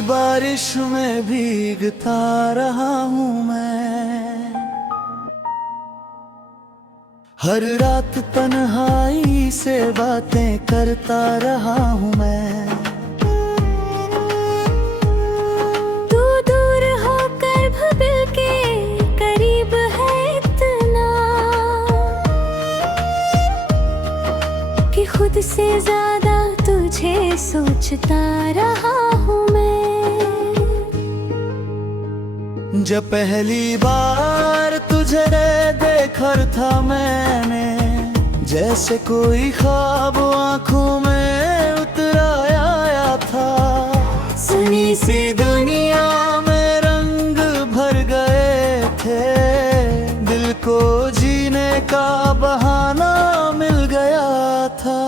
बारिश में भीगता रहा हूँ मैं, हर रात तन्हाई से बातें करता रहा हूँ मैं। तू दूर होकर भूल के करीब है इतना कि खुद से ज्यादा तुझे सोचता रहा हूँ मैं। जब पहली बार तुझे देखा था मैंने, जैसे कोई ख्वाब आंखों में उतर आया था। सुनी सी दुनिया में रंग भर गए थे, दिल को जीने का बहाना मिल गया था।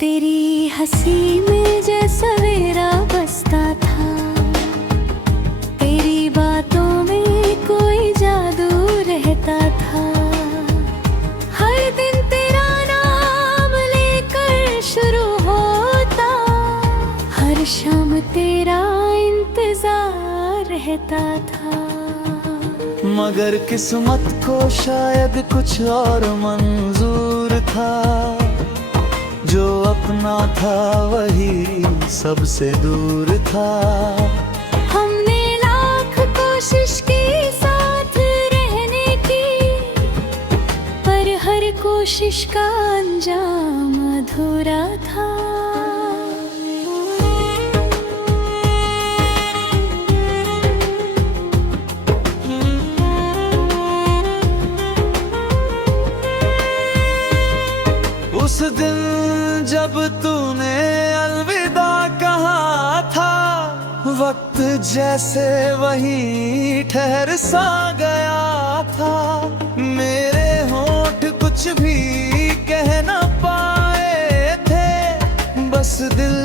तेरी हंसी में जैसा सवेरा बसता था, तेरी बातों में कोई जादू रहता था। हर दिन तेरा नाम लेकर शुरू होता, हर शाम तेरा इंतजार रहता था। मगर किस्मत को शायद कुछ और मंजूर था, जो अपना था वही सबसे दूर था। हमने लाख कोशिश की साथ रहने की, पर हर कोशिश का अंजाम अधूरा था। उस दिन जब तूने अलविदा कहा था, वक्त जैसे वहीं ठहर सा गया था। मेरे होंठ कुछ भी कह न पाए थे, बस दिल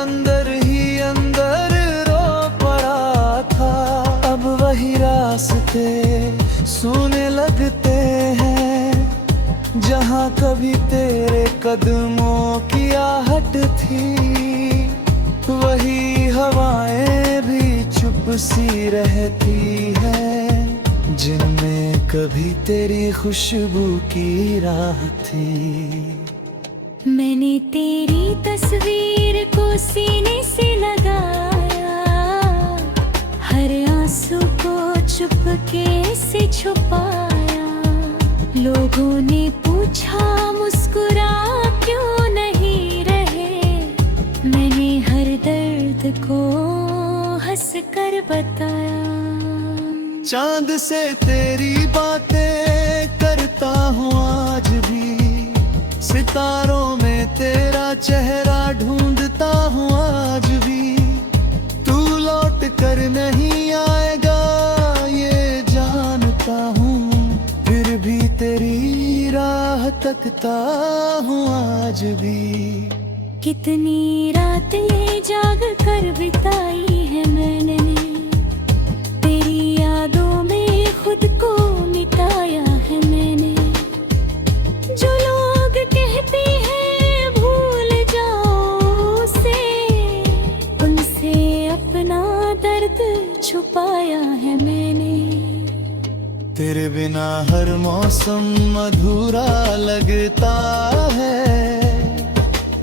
अंदर ही अंदर रो पड़ा था। अब वही रास्ते सुने लगते हैं, जहाँ कभी तेरे कदमों की आहट थी। वही हवाएं भी चुप सी रहती है, जिनमें कभी तेरी खुशबू की राह थी। मैंने तेरी तस्वीर को सीने से लगाया, हर आंसू को चुपके से छुपाया। लोगों ने पूछा मुस्कुरा क्यों नहीं रहे, मैंने हर दर्द को हंस कर बताया। चांद से तेरी बातें करता हूँ आज भी, सितारों में तेरा चेहरा ढूंढता हूँ आज भी। तू लौट कर नहीं आएगा ये जानता हूँ, फिर भी तेरी राह तकता हूँ आज भी। कितनी रातें जाग कर बिताई है मैंने, तेरी यादों में खुद को मिटाया है मैंने। जो लोग कहते हैं भूल जाओ उसे, उनसे अपना दर्द छुपाया है मैंने। तेरे बिना हर मौसम अधूरा लगता है,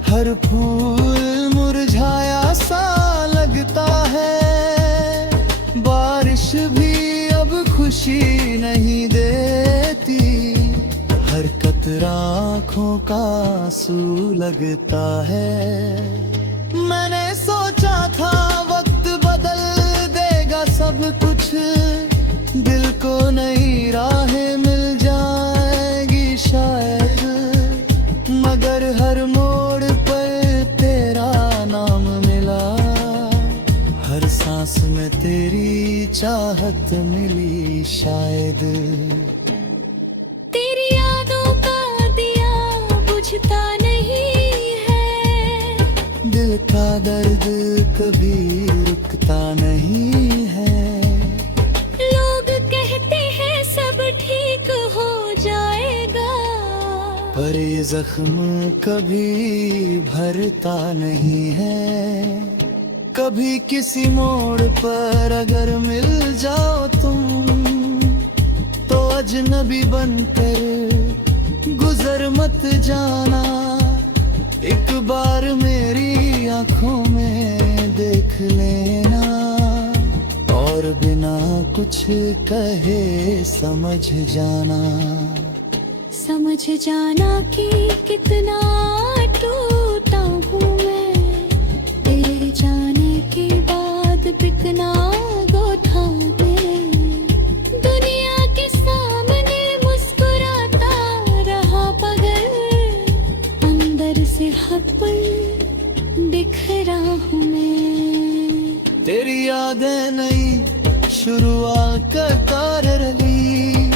हर फूल मुरझाया सा लगता है। बारिश भी अब खुशी नहीं देती, हर कतरा आँखों का आंसू लगता है। मैंने सोचा था वक्त बदल देगा सब कुछ, दिल को नई राहें मिल जाएगी शायद। मगर हर मोड़ पर तेरा नाम मिला, हर सांस में तेरी चाहत मिली शायद। तेरी यादों का दिया बुझता नहीं है, दिल का दर्द कभी रुकता नहीं है। पर ये जख्म कभी भरता नहीं है। कभी किसी मोड़ पर अगर मिल जाओ तुम, तो अजनबी बनकर गुजर मत जाना। एक बार मेरी आंखों में देख लेना, और बिना कुछ कहे समझ जाना। समझ जाना कि कितना टूटा हूँ मैं, तेरे जाने के बाद बिकना गोथा मैं। दुनिया के सामने मुस्कुराता रहा पगल, अंदर से हद पर बिखरा हूँ मैं। तेरी यादें नई शुरुआत कर रही,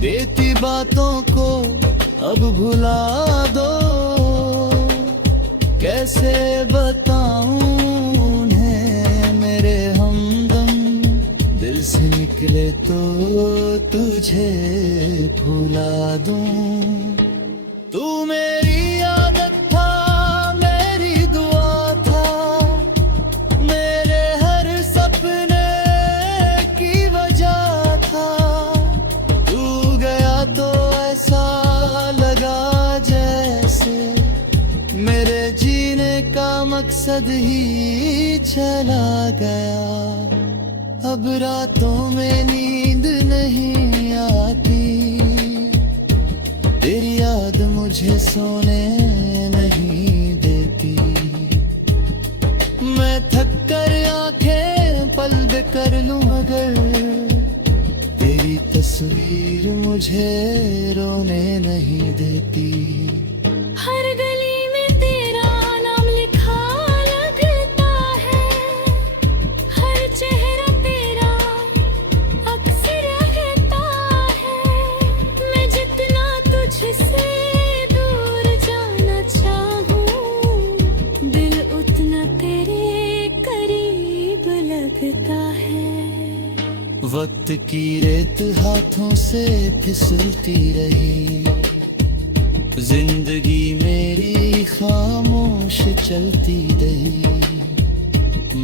देती बातों को अब भुला दो। कैसे बताऊं उन्हें मेरे हमदम, दिल से निकले तो तुझे भुला दूं। तू मेरी आदत था, मेरी दुआ था, मेरे हर सपने की वजह था। तू गया तो ऐसा लगा जैसे मेरे जीने का मकसद ही चला गया। अब रातों में नींद नहीं आती, तेरी याद मुझे सोने नहीं देती। मैं थक कर आंखें बंद कर लूं अगर, तेरी तस्वीर मुझे रोने नहीं देती। हर गली में तेरा नाम लिखा लगता है, हर चेहरा तेरा अक्सर रहता है। मैं जितना तुझसे दूर जाना चाहूँ, दिल उतना तेरे करीब लगता है। वक्त की रेत हाथों से फिसलती रही, जिंदगी मेरी खामोश चलती रही।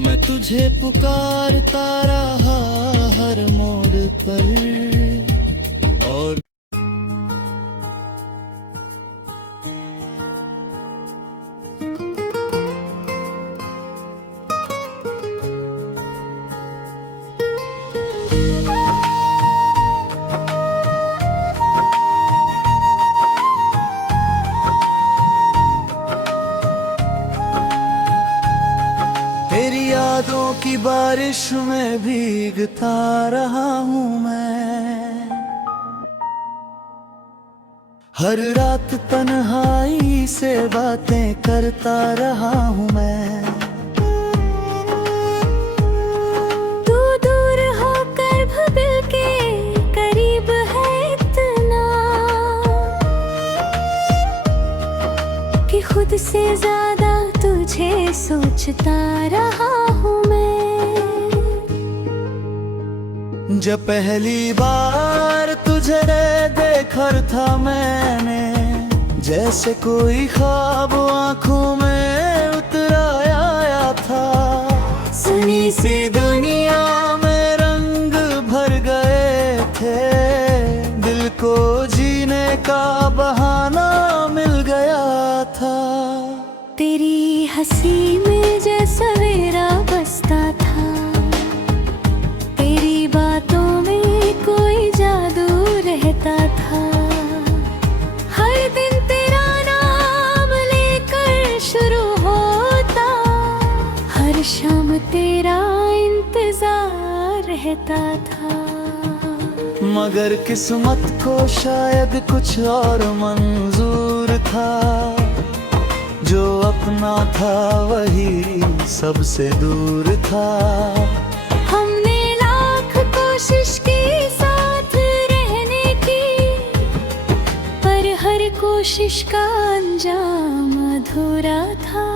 मैं तुझे पुकारता रहा हर मोड़ पर, और तेरी यादों की बारिश में भीगता रहा हूँ मैं। हर रात तन्हाई से बातें करता रहा हूँ मैं। तू दूर होकर भी दिल के करीब है इतना, कि खुद से ज्यादा तुझे सोचता रहा हूँ मैं। जब पहली बार तुझे देखा था मैंने, जैसे कोई ख्वाब आंखों में उतर आया था। सुनी सी दुनिया में रंग भर गए थे, दिल को जीने का बहाना मिल गया था। तेरी हंसी में जैसा सवेरा बसता था, तेरी बातों में कोई जादू रहता था। हर दिन तेरा नाम लेकर शुरू होता, हर शाम तेरा इंतजार रहता था। मगर किस्मत को शायद कुछ और मंजूर था, जो अपना था वही सबसे दूर था। हमने लाख कोशिश की साथ रहने की, पर हर कोशिश का अंजाम अधूरा था।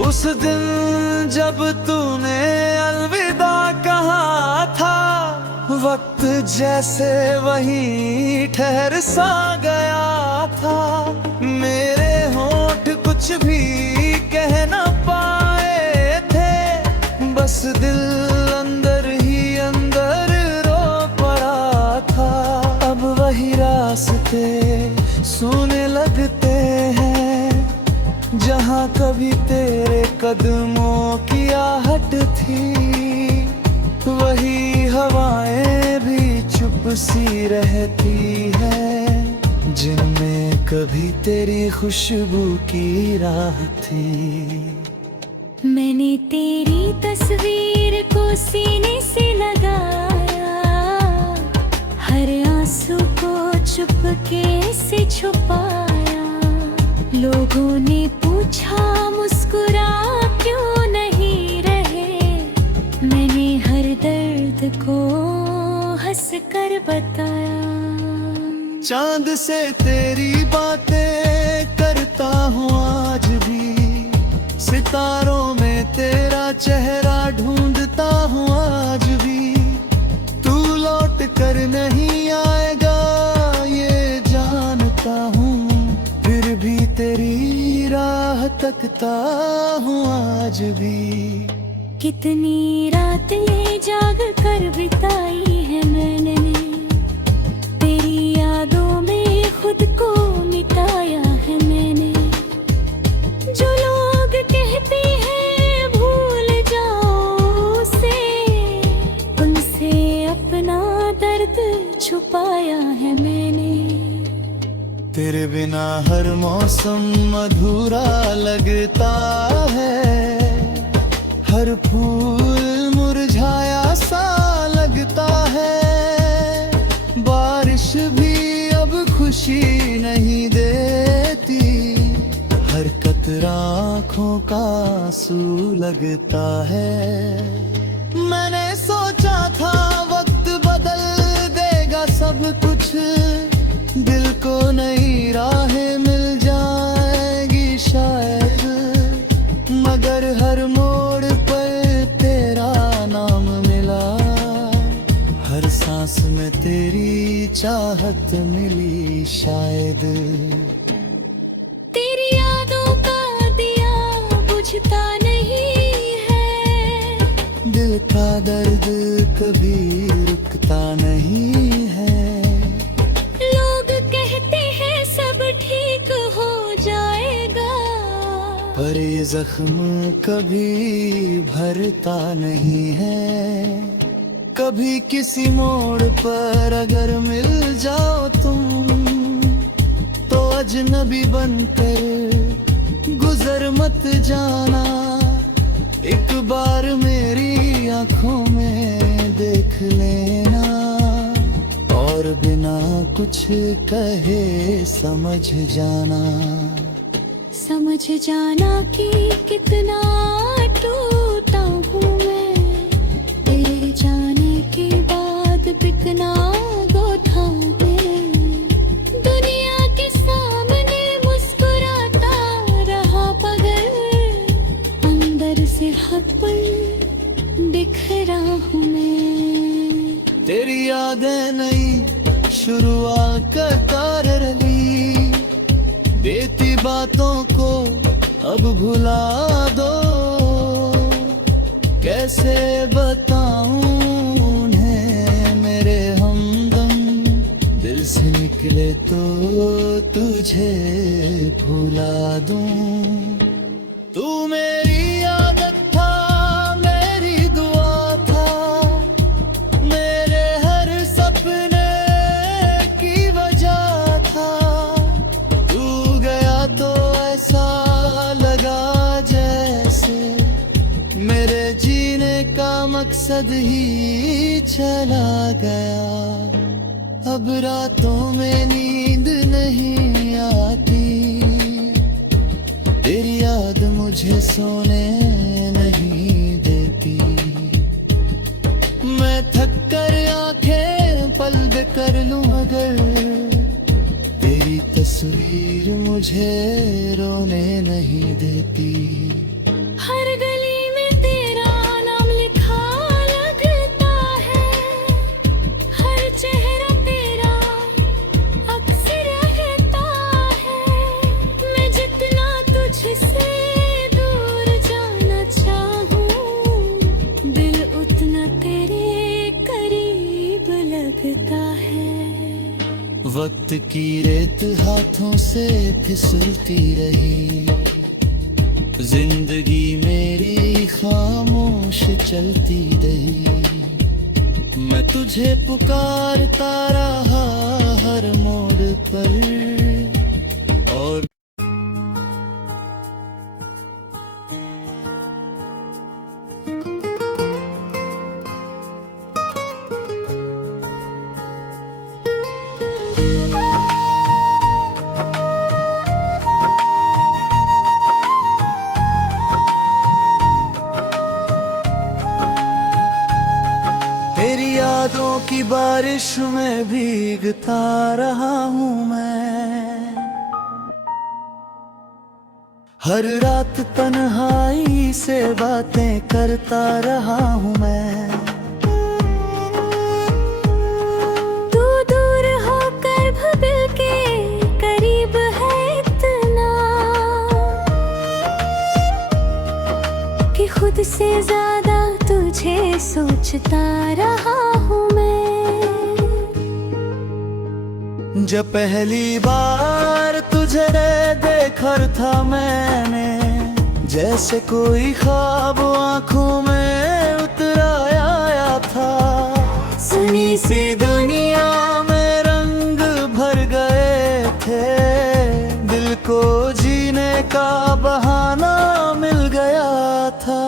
उस दिन जब तूने अलविदा कहा जैसे वही ठहर सा गया था। मेरे होंठ कुछ भी कह न पाए थे, बस दिल अंदर ही अंदर रो पड़ा था। अब वही रास्ते सोने लगते हैं जहाँ कभी तेरे कदमों की आहट थी। वही हवाएं भी चुप सी रहती है जिनमें कभी तेरी खुशबू की राह थी। मैंने तेरी तस्वीर को सीने से लगाया, हर आंसू को चुपके से छुपाया। लोगों ने पूछा मुस्कुरा क्यों नहीं रहे, मैंने हर दर्द को हंस कर बताया। चांद से तेरी बातें करता हूँ आज भी, सितारों में तेरा चेहरा ढूंढता हूँ आज भी। तू लौट कर नहीं आएगा ये जानता हूँ, फिर भी तेरी राह तकता हूँ आज भी। कितनी रातें जाग कर बिताई है मैंने, तेरी यादों में खुद को मिटाया है मैंने। जो लोग कहते हैं भूल जाओ उसे, उनसे अपना दर्द छुपाया है मैंने। तेरे बिना हर मौसम अधूरा लगता है, हर फूल मुरझाया सा लगता है। बारिश भी अब खुशी नहीं देती, हर कतरा आँखों का आंसू लगता है। मैंने सोचा था वक्त बदल देगा सब कुछ, दिल को नई राहें मिल जाएगी शायद, मगर हर मोड़ पर तेरा नाम मिला, हर सांस में तेरी चाहत मिली शायद। तेरी यादों का दिया बुझता नहीं है, दिल का दर्द कभी रुकता नहीं है। लोग कहते हैं सब ठीक हो जाएगा, पर ये जख्म कभी भरता नहीं है। कभी किसी मोड़ पर अगर मिल जाओ तुम, तो अजनबी बनकर गुजर मत जाना। एक बार मेरी आंखों में देख लेना, और बिना कुछ कहे समझ जाना। समझ जाना कि कितना टूटा हूँ मैं, तेरे जाने के बाद बिकना दो था मैं। दुनिया के सामने मुस्कुराता रहा मगर अंदर से हद पर बिखरा हूँ मैं। तेरी यादें नई शुरुआत कर रही, देती बातों को अब भुला दो। कैसे बताऊं उन्हें मेरे हमदम, दिल से निकले तो तुझे भुला दूं। तू मेरी आदत था, मेरी दुआ था, मेरे हर सपने की वजह था। तू गया तो ऐसा लगा जैसे मेरे जीने का मकसद ही चला गया। अब रातों में नींद नहीं आती, तेरी याद मुझे सोने नहीं देती। मैं थक कर आंखें बंद कर लूं अगर, तेरी तस्वीर मुझे रोने नहीं देती। हर गली में तेरा नाम लिखा लगता है, हर वक्त की रेत हाथों से फिसलती रही। जिंदगी मेरी खामोश चलती रही। मैं तुझे पुकारता रहा हर मोड़ पर और तेरी यादों की बारिश में भीगता रहा हूँ मैं। हर रात तन्हाई से बातें करता रहा हूँ मैं। तू दूर होकर भूल के करीब है इतना कि खुद से ज्यादा तुझे सोचता रहा हूँ मैं। जब पहली बार तुझे देखा था मैंने, जैसे कोई ख्वाब आंखों में उतर आया था। सुनी सी दुनिया में रंग भर गए थे, दिल को जीने का बहाना मिल गया था।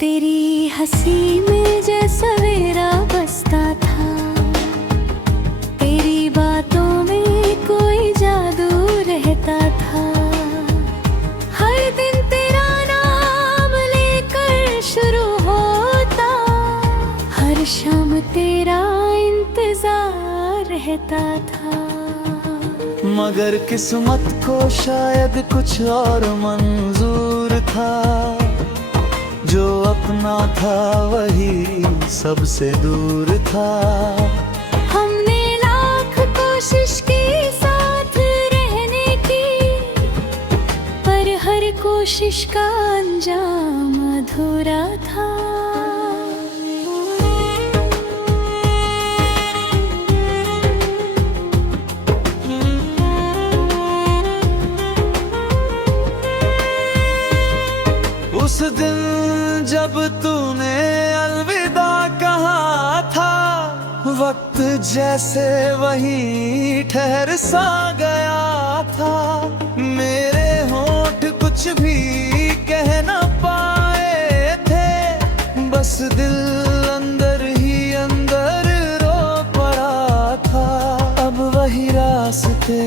तेरी हंसी में जैसा सवेरा बसता था, तेरी बातों में कोई जादू रहता था। हर दिन तेरा नाम लेकर शुरू होता, हर शाम तेरा इंतजार रहता था। मगर किस्मत को शायद कुछ और मंजूर था। जो अपना था वही सबसे दूर था। हमने लाख कोशिश की साथ रहने की, पर हर कोशिश का अंजाम अधूरा था। उस दिन जब तूने अलविदा कहा था, वक्त जैसे वहीं ठहर सा गया था। मेरे होंठ कुछ भी कह न पाए थे, बस दिल अंदर ही अंदर रो पड़ा था। अब वही रास्ते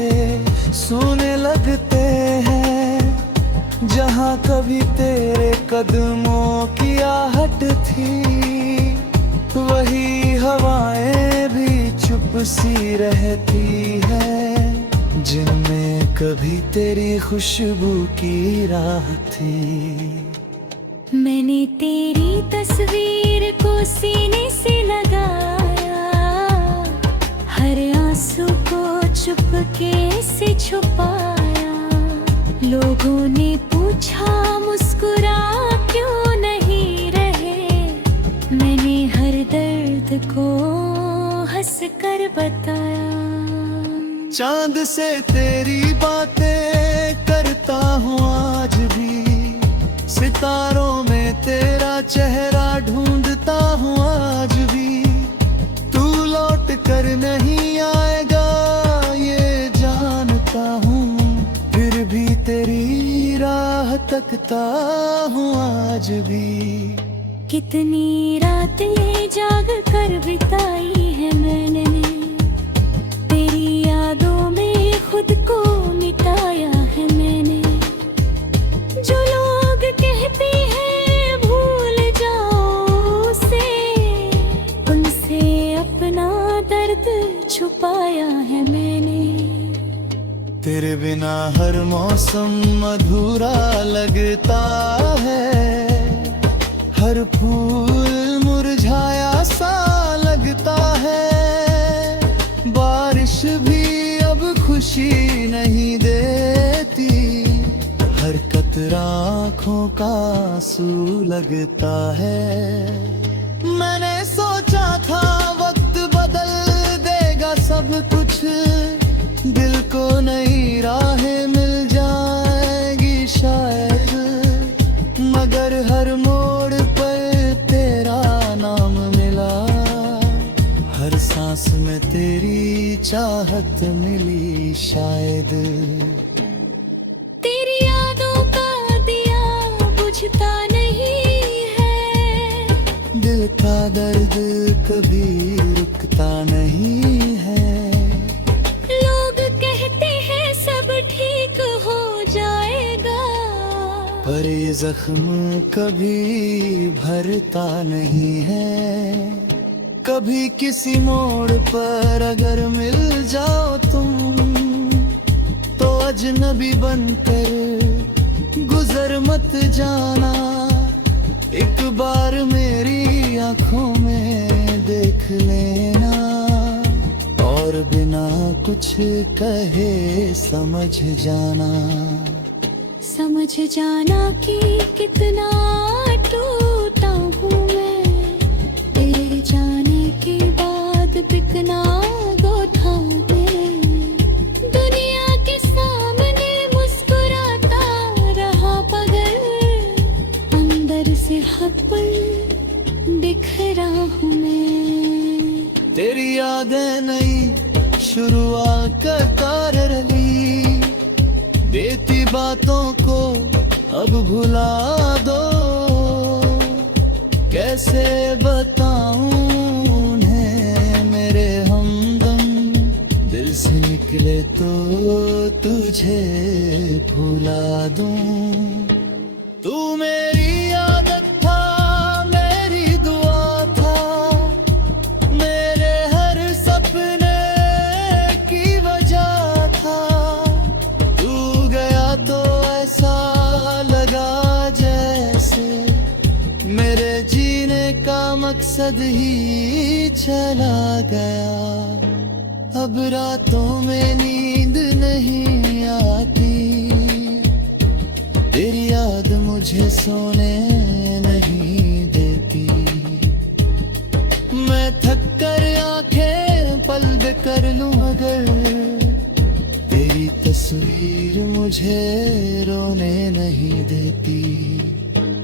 सुने लगते हैं जहाँ कभी तेरे कदमों की आहट थी। वही हवाएं भी चुप सी रहती है, जिनमें कभी तेरी खुशबू की राह थी। मैंने तेरी तस्वीर को सीने से लगाया, हर आंसू को चुपके से छुपाया। लोगों ने पूछा मुस्कुरा क्यों नहीं रहे, मैंने हर दर्द को हंस कर बताया। चांद से तेरी बातें करता हूँ आज भी, सितारों में तेरा चेहरा ढूंढता हूँ आज भी। तू लौट कर नहीं आएगा ये जानता हूँ, फिर भी तेरी राह तकता हूँ आज भी। कितनी रातें जाग कर बिताई है मैंने, तेरी यादों में खुद को मिटाया है मैंने। जो लोग कहते हैं भूल जाओ उसे, उनसे अपना दर्द छुपाया है मैंने। तेरे बिना हर मौसम अधूरा लगता है, हर फूल मुरझाया सा लगता है। बारिश भी अब खुशी नहीं देती, हर कतरा आँखों का आंसू लगता है। मैंने सोचा था वक्त बदल देगा सब कुछ, को नई राहें मिल जाएगी शायद, मगर हर मोड़ पर तेरा नाम मिला। हर सांस में तेरी चाहत मिली शायद। तेरी यादों का दिया बुझता नहीं है, दिल का दर्द कभी रुकता नहीं है। लोग कहते हैं सब ठीक हो जाएगा, पर ये जख्म कभी भरता नहीं है। कभी किसी मोड़ पर अगर मिल जाओ तुम, तो अजनबी बनकर गुजर मत जाना। एक बार मेरी आंखों में देख लेना, और बिना कुछ कहे समझ जाना। समझ जाना कि कितना टूटा हूँ मैं, तेरे जाने के बाद बिकना दो था मैं। दुनिया के सामने मुस्कुराता रहा पगल, अंदर से हद पर बिखरा हूँ मैं। तेरी यादें नई शुरुआत का कार रही, देती बातों को अब भुला दो। कैसे बताऊं उन्हें मेरे हमदम, दिल से निकले तो तुझे भुला दूं। तू मेरी आदत था, मेरी दुआ था, मेरे हर सपने की वजह था। तू गया तो ऐसा लगा जैसे मेरे जीने का मकसद ही चला गया। अब रातों में नींद नहीं आती, तेरी याद मुझे सोने नहीं देती। मैं थक कर आंखें बंद कर लूं अगर, तेरी तस्वीर मुझे रोने नहीं देती।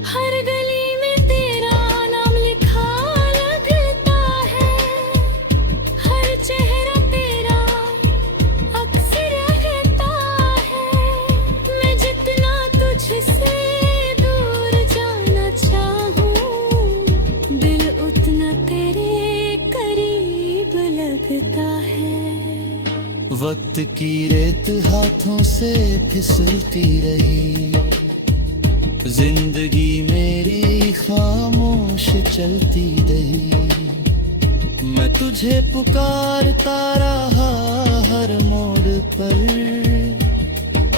हर गली में तेरा नाम लिखा लगता है, हर चेहरा तेरा अक्सर रहता है। मैं जितना तुझसे दूर जाना चाहूँ, दिल उतना तेरे करीब लगता है। वक्त की रेत हाथों से फिसलती रही, जिंदगी मेरी खामोश चलती रही। मैं तुझे पुकारता रहा हर मोड़ पर,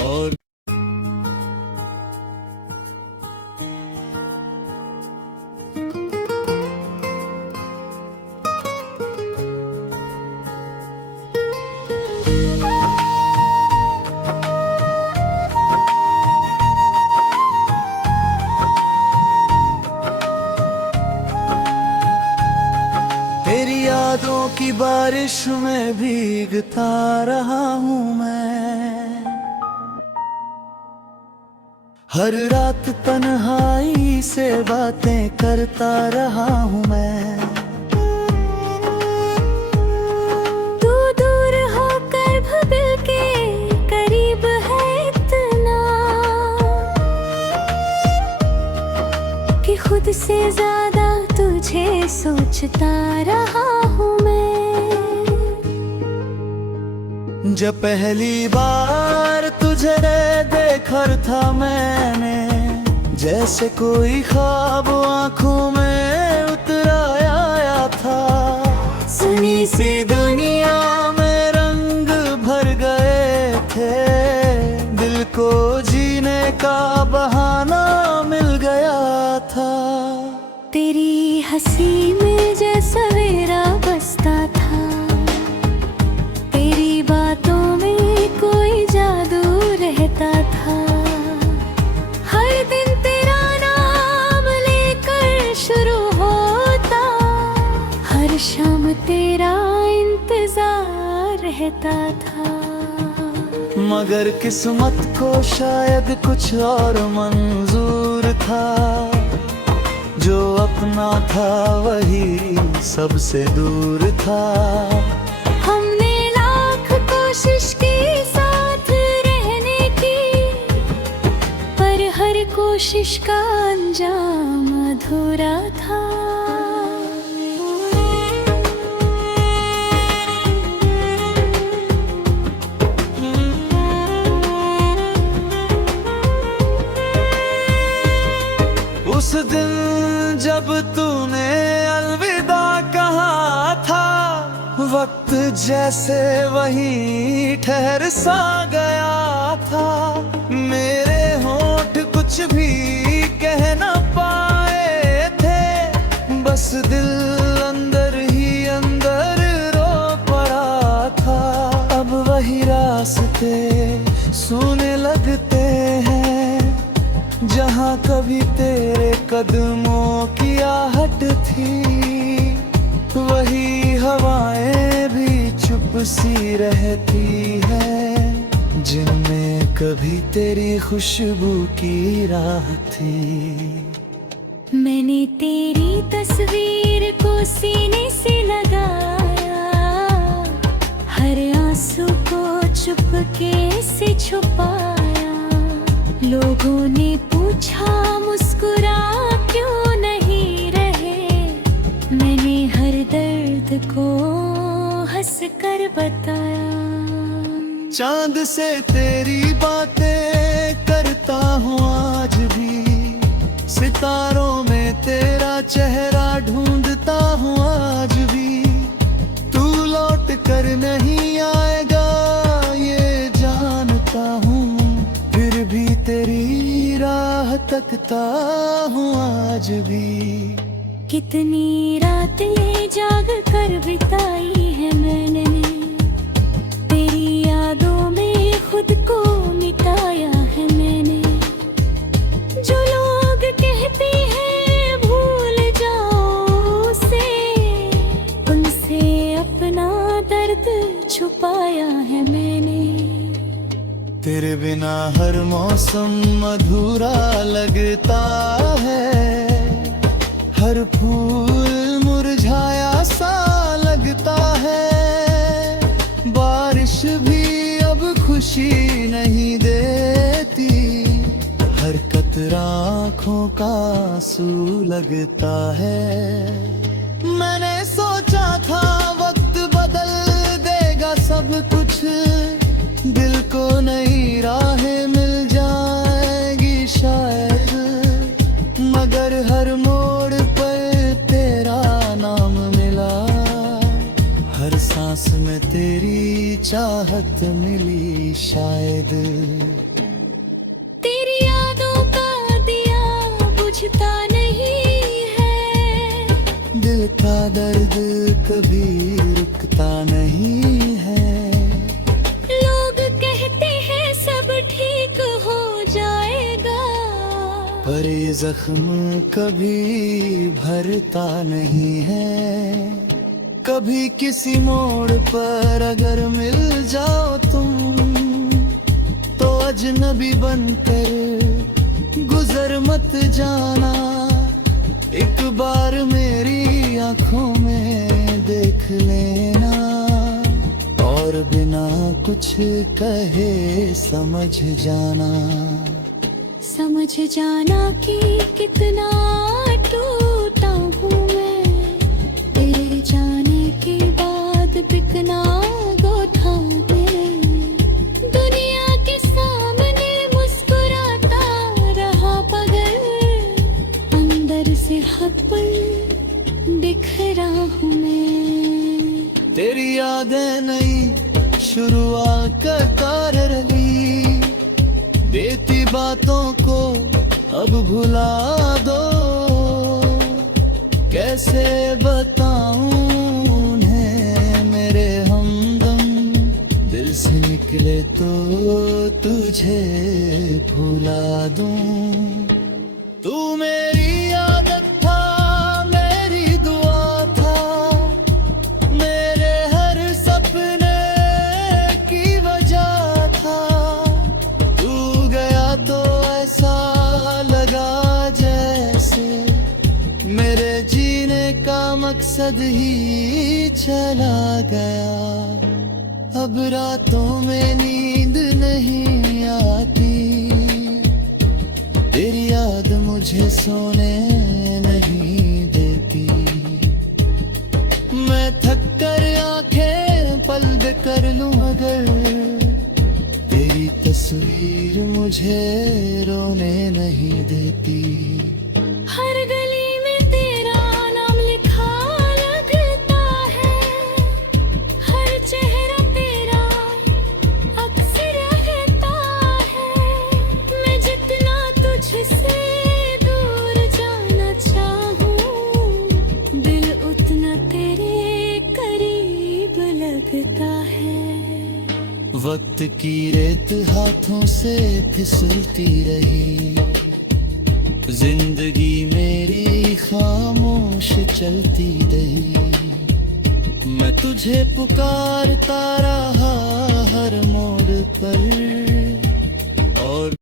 और तेरी यादों की बारिश में भीगता रहा हूँ मैं। हर रात तन्हाई से बातें करता रहा हूँ मैं। तू दूर होकर भी दिल के करीब है इतना, कि खुद से ज्यादा तुझे सोचता रहा हूँ मैं। जब पहली बार तुझे देखा था मैंने, जैसे कोई ख्वाब आंखों में उतर आया था। सुनी सी दुनिया में रंग भर गए थे, दिल को जीने का बहाना मिल गया था। तेरी हंसी में जैसा सवेरा बसता था, तेरी बातों में कोई जादू रहता था। हर दिन तेरा नाम लेकर शुरू होता, हर शाम तेरा इंतजार रहता था। मगर किस्मत को शायद कुछ और मंजूर था। जो अपना था वही सबसे दूर था। हमने लाख कोशिश की साथ रहने की, पर हर कोशिश का अंजाम अधूरा था। उस दिन जब तूने अलविदा कहा था, वक्त जैसे वहीं ठहर सा गया था। मेरे होंठ कुछ भी कह न पाए थे, बस दिल अंदर ही अंदर रो पड़ा था। अब वही रास्ते सूने लगते हैं जहाँ कभी तेरे कदमों की आहट थी। वही हवाएं भी चुप सी रहती है, जिनमें कभी तेरी खुशबू की राह थी। मैंने तेरी तस्वीर को सीने से लगाया, हर आंसू को चुपके से छुपाया। लोगों ने पूछा मुस्कुरा क्यों नहीं रहे, मैंने हर दर्द को हंस कर बताया। चांद से तेरी बातें करता हूँ आज भी, सितारों में तेरा चेहरा ढूंढता हूँ आज भी। तू लौट कर नहीं आएगा ये जानता हूँ, फिर भी तेरी राह तकता हूँ आज भी। कितनी रातें जाग कर बिताई है मैंने, तेरी यादों में खुद को मिटाया है मैंने। जो लोग कहते हैं भूल जाओ उसे, उनसे अपना दर्द छुपाया है मैंने। तेरे बिना हर मौसम अधूरा लगता है, हर फूल मुरझाया सा लगता है। बारिश भी अब खुशी नहीं देती, हर कतरा आँखों का आंसू लगता है। मैंने सोचा था वक्त बदल देगा सब कुछ, दिल को नई राहें मिल जाएगी शायद, मगर हर मोड़ पर तेरा नाम मिला। हर सांस में तेरी चाहत मिली शायद। तेरी यादों का दिया बुझता नहीं है, दिल का दर्द कभी रुकता नहीं है। पर ये जख्म कभी भरता नहीं है। कभी किसी मोड़ पर अगर मिल जाओ तुम, तो अजनबी बनकर गुजर मत जाना। एक बार मेरी आंखों में देख लेना, और बिना कुछ कहे समझ जाना। समझ जाना कि कितना टूटा हूँ मैं, तेरे जाने के बाद बिकना गो था मैं। दुनिया के सामने मुस्कुराता रहा पगल, अंदर से हद पर बिखरा हूँ मैं। तेरी यादें नई शुरुआत कर रही, देती बातों को अब भुला दो। कैसे बताऊं उन्हें मेरे हमदम, दिल से निकले तो तुझे भुला दूं। तू मेरी आदत था, मेरी दुआ था, मेरे हर सपने की वजह था। बाद ही चला गया। अब रातों में नींद नहीं आती, तेरी याद मुझे सोने नहीं देती। मैं थक कर आंखें बंद कर लूं अगर, तेरी तस्वीर मुझे रोने नहीं देती। हर गली में तेरा नाम लिखा लगता है, हर चेहरा तेरा अक्सर रहता है। मैं जितना तुझसे दूर जाना चाहूं, दिल उतना तेरे करीब लगता है। वक्त की रेत हाथों से फिसलती रही, जिंदगी मेरी खामोश चलती रही। मैं तुझे पुकारता रहा हर मोड़ पर,